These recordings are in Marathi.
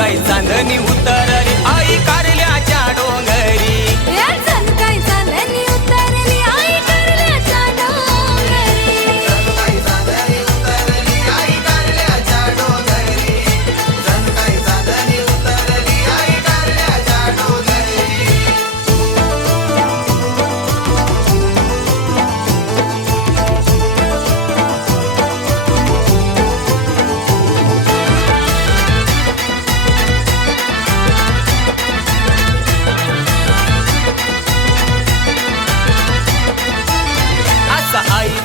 काही चांदणी उतरली.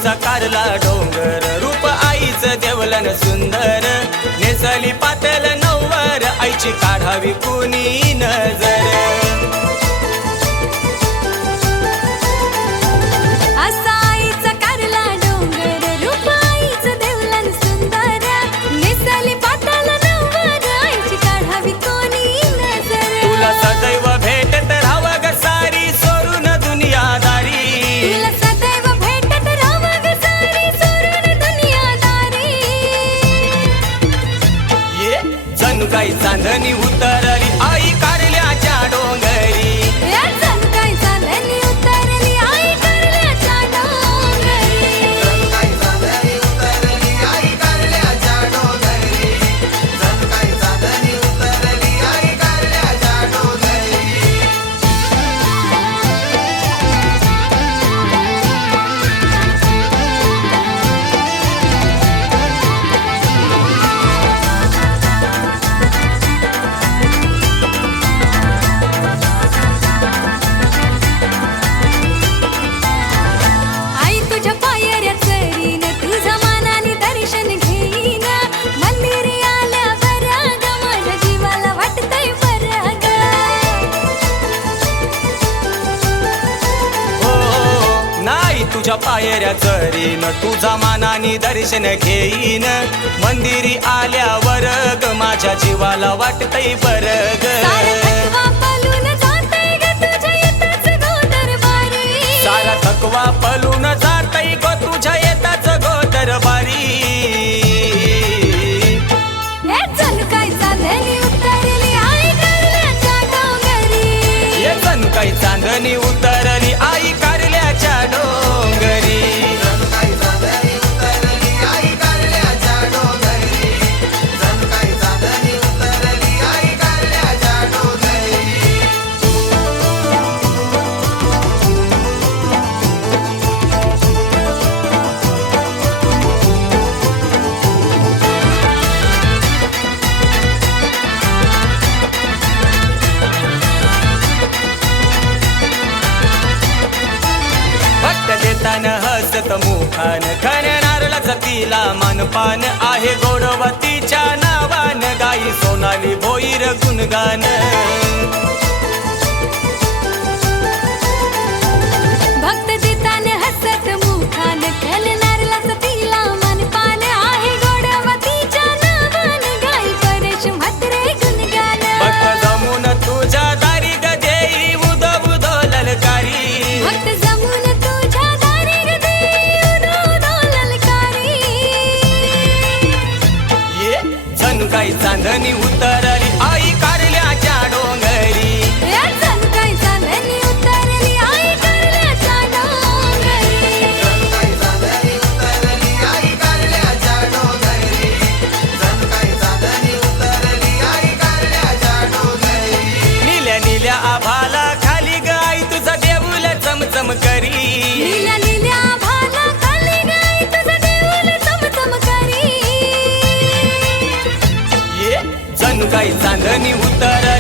साकारला डोंगर रूप आईच देवलन सुंदर. नेसली पातल नववर आईची काढावी कुणी नजर. तुझ्या पायऱ्या चरीन तुझा मानानी दर्शन घेईन. मंदिरी आल्यावर ग माझ्या जीवाला वाटतय बरग तान हसत मुखान. खणणार नारला मनपान आहे. गोडवतीच्या नावान गाई सोनाली भोईर गुणगान. Ni gustará.